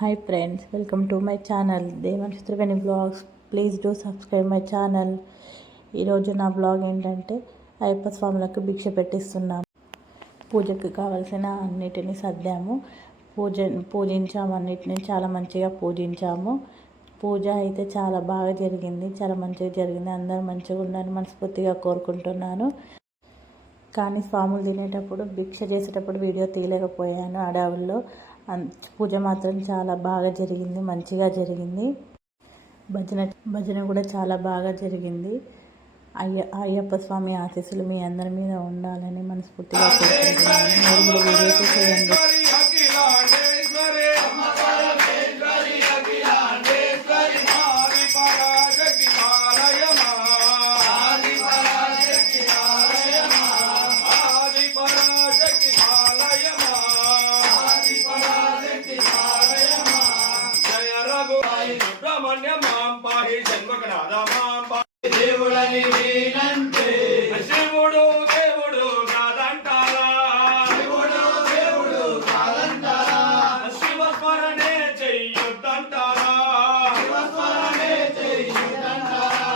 Hi friends, welcome to my channel Devansh Triveni Vlogs. Please do subscribe my channel. ఈరోజు నా blog ఏంటంటే అయ్యప్ప స్వాములకు భిక్ష పెట్టిస్తున్నాం. పూజకు కావాల్సిన అన్నిటిని సర్దాము. పూజించాము, అన్నిటిని చాలా మంచిగా పూజించాము. పూజ అయితే చాలా బాగా జరిగింది, చాలా మంచిగా జరిగింది. అందరూ మంచిగా ఉండాలని మనస్ఫూర్తిగా కోరుకుంటున్నాను. కానీ స్వాములు తినేటప్పుడు భిక్ష చేసేటప్పుడు వీడియో తీయలేకపోయాను అడవుల్లో. పూజ మాత్రం చాలా బాగా జరిగింది, మంచిగా జరిగింది. భజన కూడా చాలా బాగా జరిగింది. అయ్యప్ప స్వామి ఆశీస్సులు మీ అందరి మీద ఉండాలని మనస్ఫూర్తిగా కోరుకుంటున్నాను. మీరు కూడా వీడియో చేయండి. దేవుడని నేనంటే శివుడు దేవుడు కాదంటారా, శివుడు దేవుడు కాదంటారా, శివస్మరణే చెయ్యొద్దంటారా, శివస్మరణే చెయ్యొద్దంటారా.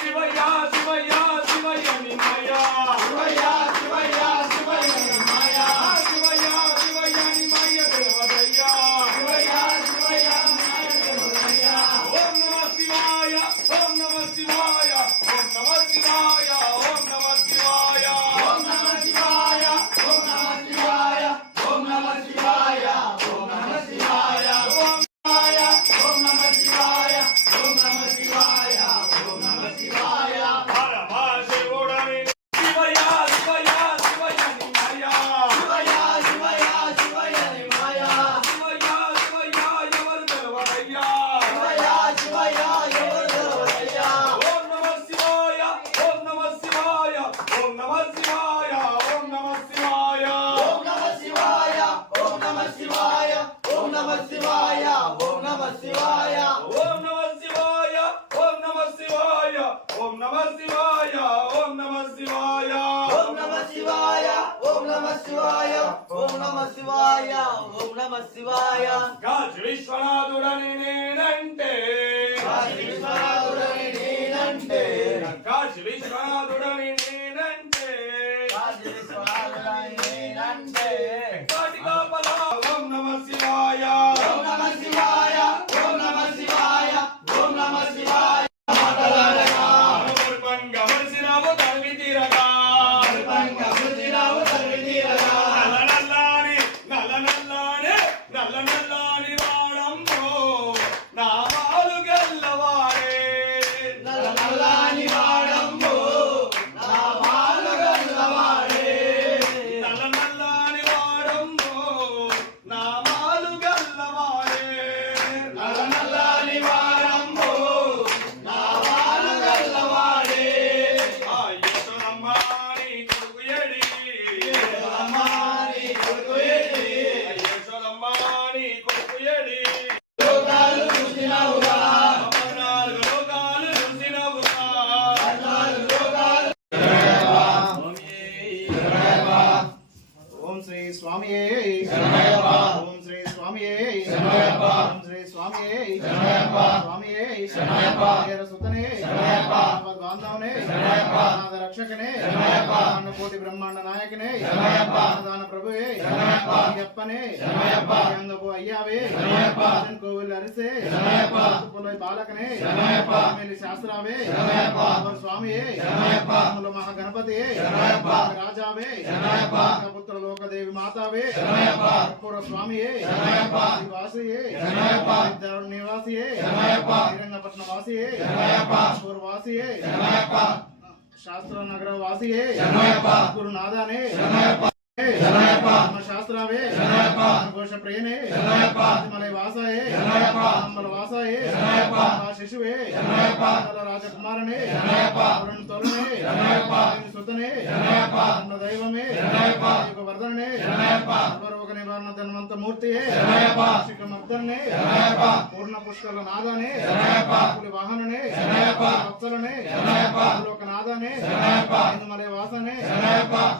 శివయ్య శివయ్య శివయ్య నిమయ, శివయ్య శివయ్య శివయ్య నిమయ, శివయ్య శివయ్య నిమయ దేవదయ్య, శివయ్య శివయ్య నిమయ దేవదయ్య. ఓం నమః శివాయ, ఓం నమః శివాయ, ఓం నమః శివాయ, ఓం నమః శివాయ, ఓం నమః శివాయ, ఓం నమః శివాయ, ఓం నమః శివాయ, ఓం నమః శివాయ, ఓం నమః శివాయ, ఓం నమః శివాయ, ఓం నమః శివాయ. హర శివుడని శివయ్య శివయ్య శివయ్య నిమయ, శివయ్య శివయ్య శివయ్య నిమయ, శివయ్య శివయ్య ఎవరు తెలవదయ్య, శివయ్య శివయ్య ఎవరు తెలవదయ్య. ఓం నమః శివాయ, ఓం నమః శివాయ, ఓం నమః శివాయ, ఓం నమః శివాయ, ఓం నమః శివాయ, ఓం నమః శివాయ, ఓం నమః శివాయ, ఓం నమః శివాయ, ఓం నమః శివాయ, ఓం నమః శివాయ, ఓం నమః శివాయ, ఓం నమః శివాయ, ఓం నమః శివాయ, ఓం నమః శివాయ, ఓం నమః శివాయ, ఓం నమః శివాయ. కాశీ విశ్వనాథుడని నేనంటే, కాశీ విశ్వనాథుడని నేనంటే, కాశీ విశ్వనాథుడని నేనంటే, కాశీ విశ్వనాథుడని నేనంటే. కాటి కాపల ఓం నమః శివాయ, ఓం నమః శివాయ, ఓం నమః శివాయ, ఓం నమః శివాయ. మాటలాడగా పంగ మరిసినావు తల్లి తీరగా, పంగ మరిసినావు తల్లి తీరగా. నల్ల నల్లాని నల్ల నల్లాని నల్ల నల్లాని వాడంబో నామాలు గెల్లవాడే, నల్ల నల్లాని వాడంబో నామాలు గెల్లవాడే, నల్ల నల్లాని వాడంబో నామాలు గెల్లవాడే, నల్ల నల్లాని వాడంబో నామాలు గెల్లవాడే. ఆ యశోదమ్మాని కొడుకు ఎడి, యశోదమ్మాని కొడుకు ఎడి, యశోదమ్మాని కొడుకు ఎడి. లోకాలు చూసినవుగా, పద్నాలుగు లోకాలు చూసినవుగా, పద్నాలుగు లోకాలు. ఓం శ్రీ స్వామియే ఓం శ్రీ స్వామియే ఓం శ్రీ స్వామియే స్వామియే వీర సుతనే బాంధవనే నాద రక్షకనే కోటి బ్రహ్మాండ నాయకనే దాన ప్రభువే అయ్యప్పనే ఎందకు అయ్యావే కోవిల్ అరిసే పులై బాలకనే మేలి శాస్త్రావే స్వామియే మహాగణపతియే రాజావే పుత్ర లోకదేవి మాతావే పూర్వ స్వామియే వాసియే నివాసియే శ్రీరంగపట్న వాసియే వాసియే శాస్త్ర నగర వాసియే గురునాథానే శాస్త్రావే ఘోష ప్రియనే మలై వాసాయే అమ్మల వాసాయే శిశువే రాజకుమారనే తరుణే సుతనే దైవమే వర్ధనే నివారణ ధన్వంత మూర్తియే శిఖమర్దనే పూర్ణ పుష్కల నాదనే పులి వాహననే వత్సలనే లోకనాథనే ఇందుమలై వాసనే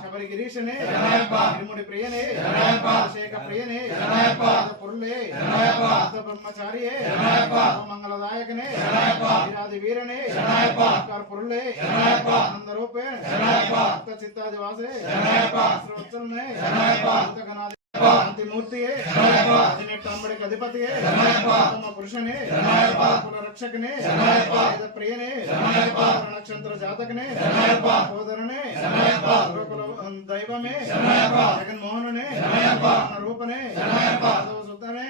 శబరి గిరీశనే ఇరుముడి ప్రియనే శేఖ ప్రియనే పురులే బ్రహ్మచారియే మంగళదాయకనే వీరాది వీరనే పురులే ఆనంద రూపే చిత్తాది వాసే వత్సలనే మూర్తియే అధినేట్టంబడికి అధిపతియే పురుషనే కుల రక్షకనే ప్రియనే నక్షత్ర జాతకనే సోదరనే దైవమే జగన్మోహననే రూపనే సుతనే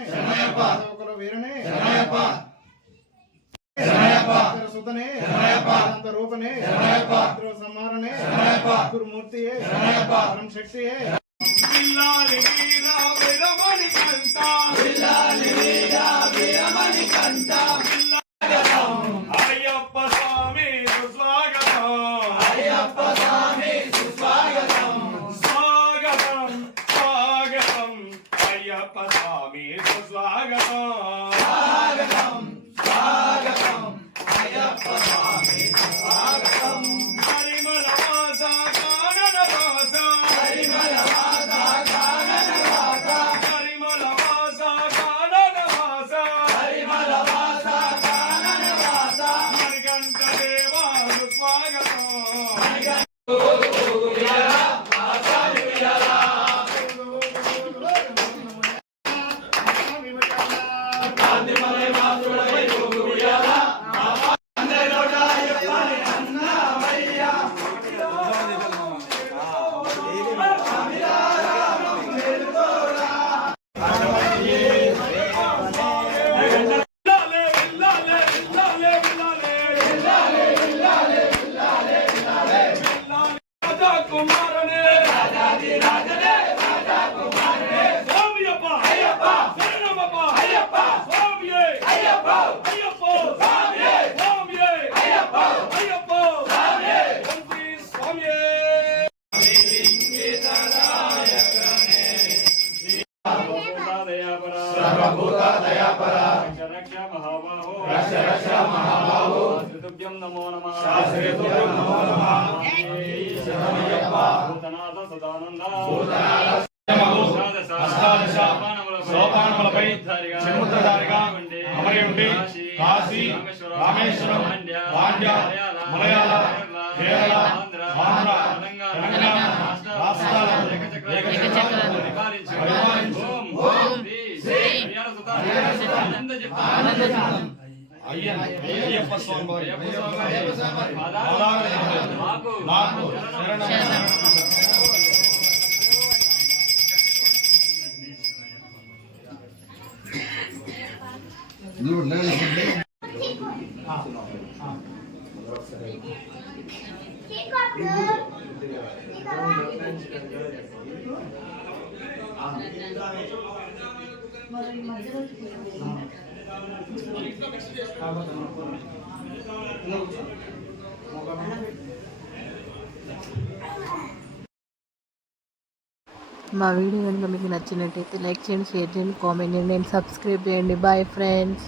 కుల వీరనే సుతనే రూపనే సంహారనే గురుమూర్తియే పరం శక్తియే విల్లాలి వీరా వీరమణి కంట విల్లాలి వీరా వీరమణి కంట అయ్యప్ప స్వామి సుస్వాగతం అయ్యప్ప స్వామి సుస్వాగతం స్వాగతం స్వాగతం అయ్యప్ప స్వామి సుస్వాగతం స్వాగతం స్వాగతం అయ్యప్ప స్వామి సుస్వాగతం పరిమళ వాస కానన వాస పరిమళ నమో నమః భూతనాథ సదానంద సోపానములపై చెముద్దధారిగా అమరి ఉండి కాశీ రామేశ్వరం పాండ్య మలయాళ కేరళ ఆంధ్ర తెలంగాణ రాష్ట్రాలను ఏకచక్రాలను పరిపాలించు ఓం శ్రీ అయ్యప్ప స్వామి నాకు మా వీడియో కనుక మీకు నచ్చినట్టయితే లైక్ చేయండి, షేర్ చేయండి, కామెంట్ చేయండి అండ్ సబ్స్క్రైబ్ చేయండి. Bye friends.